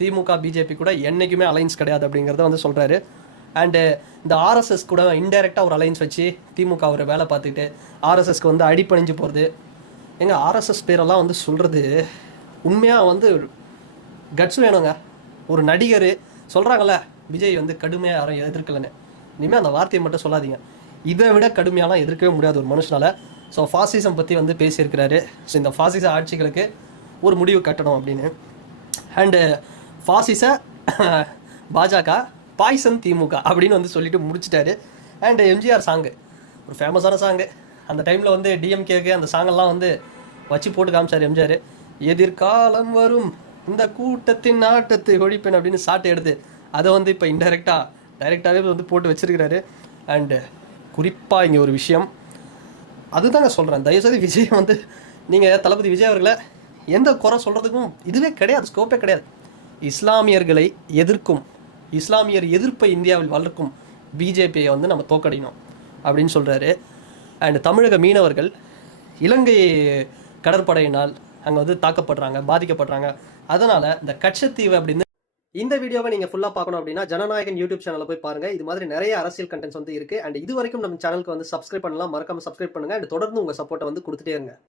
திமுக BJP கூட என்றைக்குமே alliance கிடையாது அப்படிங்கிறத வந்து சொல்கிறாரு. அண்டு இந்த ஆர்எஸ்எஸ் கூட இன்டெரக்டாக ஒரு அலைன்ஸ் வச்சு திமுக ஒரு வேலை பார்த்துக்கிட்டு ஆர்எஸ்எஸ்க்கு வந்து அடிப்பணிஞ்சு போகிறது. எங்கள் ஆர்எஸ்எஸ் பேரெல்லாம் வந்து சொல்கிறது உண்மையாக வந்து கட்ஸ் வேணுங்க. ஒரு நடிகர் சொல்கிறாங்கள விஜய் வந்து கடுமையாக யாரும் எதிர்க்கலன்னு, இனிமேல் அந்த வார்த்தையை மட்டும் சொல்லாதீங்க. இதை விட கடுமையாலாம் எதிர்க்கவே முடியாது ஒரு மனுஷனால். ஸோ ஃபாசிசம் பற்றி வந்து பேசியிருக்கிறாரு. ஸோ இந்த ஃபாசிச ஆட்சிகளுக்கு ஒரு முடிவு கட்டணும் அப்படின்னு. அண்டு ஃபாசிச பாஜக பாய்சன் திமுக அப்படின்னு வந்து சொல்லிட்டு முடிச்சிட்டாரு. அண்டு எம்ஜிஆர் சாங்கு ஒரு ஃபேமஸான சாங்கு. அந்த டைமில் வந்து டிஎம்கேக்கு அந்த சாங்கெல்லாம் வந்து வச்சு போட்டு காமிச்சார் எம்ஜிஆர். எதிர்காலம் வரும் இந்த கூட்டத்தின் நாட்டத்தை ஒழிப்பேன் அப்படின்னு சாட்டை எடுத்து அதை வந்து இப்போ டைரெக்டாகவே வந்து போட்டு வச்சிருக்கிறாரு. அண்டு குறிப்பாக இங்கே ஒரு விஷயம் அதுதாங்க சொல்கிறேன், தயவுசெய்து விஜய் வந்து நீங்கள் தளபதி விஜய் அவர்களை எந்த குறை சொல்கிறதுக்கும் இதுவே கிடையாது, ஸ்கோப்பே கிடையாது. இஸ்லாமியர்களை எதிர்க்கும், இஸ்லாமியர் எதிர்ப்பை இந்தியாவில் வளர்க்கும் பிஜேபியை வந்து நம்ம தோக்கடினோம் அப்படின்னு சொல்கிறாரு. அண்ட் தமிழக மீனவர்கள் இலங்கை கடற்படையினால் அங்கே வந்து தாக்கப்படுறாங்க, பாதிக்கப்படுறாங்க. அதனால் இந்த கட்சத்தீவு அப்படின்னு இந்த வீடியோவை நீங்கள் ஃபுல்லாக பார்க்கணும் அப்படின்னா ஜனநாயகன் யூடியூப் சேனலில் போய் பாருங்கள். இது மாதிரி நிறைய அரசியல் கண்டென்ட்ஸ் வந்து இருக்குது. அண்ட் இது வரைக்கும் நம்ம சேனலுக்கு வந்து சப்ஸ்கிரைப் பண்ணலாம், மறக்காமல் சப்ஸ்கிரைப் பண்ணுங்கள். அண்ட் தொடர்ந்து உங்கள் சப்போர்ட்டை வந்து கொடுத்துட்டே இருங்க.